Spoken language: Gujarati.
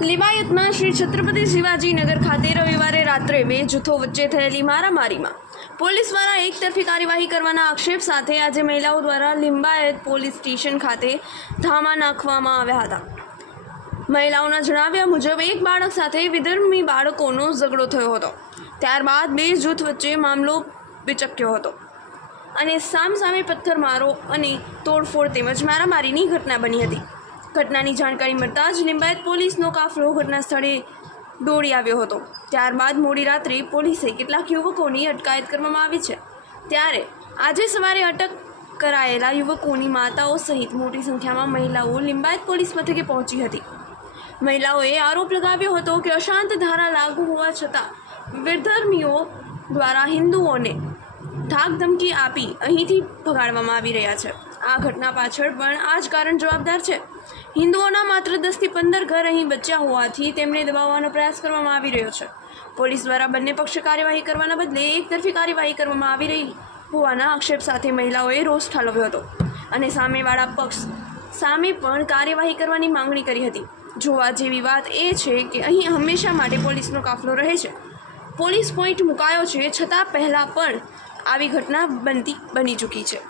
લિવાયતમાં શ્રી છત્રપતિ શિવાજી નગર ખાતે રવિવારે રાત્રે બે જૂથો વચ્ચે થયેલી મારામારીમાં પોલીસ દ્વારા એકતરફી કાર્યવાહી કરવાના આક્ષેપ સાથે આજે મહિલાઓ દ્વારા લિંબાયત પોલીસ સ્ટેશન ખાતે ધામા નાખવામાં આવ્યા હતા. મહિલાઓના જણાવ્યા મુજબ એક બાળક સાથે વિધર્મી બાળકોનો ઝઘડો થયો હતો. ત્યારબાદ બે જૂથ વચ્ચે મામલો વિચક્યો હતો અને સામસામે પથ્થરમારો અને તોડફોડ તેમજ મારામારીની ઘટના બની હતી. ઘટનાની જાણકારી મળતાં જ લિંબાયત પોલીસનો કાફલો ઘટના સ્થળે દોડી આવ્યો હતો. ત્યારબાદ મોડી રાત્રે પોલીસે કેટલાક યુવકોની અટકાયત કરવામાં આવી છે. ત્યારે આજે સવારે અટક કરાયેલા યુવકોની માતાઓ સહિત મોટી સંખ્યામાં મહિલાઓ લિંબાયત પોલીસ મથકે પહોંચી હતી. મહિલાઓએ આરોપ લગાવ્યો હતો કે અશાંત ધારા લાગુ હોવા છતાં વિધર્મીઓ દ્વારા હિન્દુઓને ધાક ધમકી આપી અહીંથી ભગાડવામાં આવી રહ્યા છે. આ ઘટના પાછળ પણ આ જ કારણ જવાબદાર છે. હિન્દુઓના માત્ર દસથી પંદર ઘર અહીં બચ્યા હોવાથી તેમને દબાવવાનો પ્રયાસ કરવામાં આવી રહ્યો છે. પોલીસ દ્વારા બંને પક્ષે કાર્યવાહી કરવાના બદલે એકતરફી કાર્યવાહી કરવામાં આવી રહી હોવાના આક્ષેપ સાથે મહિલાઓએ રોષ ઠાલવ્યો હતો. અને સામેવાળા પક્ષ સામે પણ કાર્યવાહી કરવાની માંગણી કરી હતી. જોવા જેવી વાત એ છે કે અહીં હંમેશા માટે પોલીસનો કાફલો રહે છે. પોલીસ પોઈન્ટ મુકાયો છે છતાં પહેલાં પણ આવી ઘટના બનતી બની ચૂકી છે.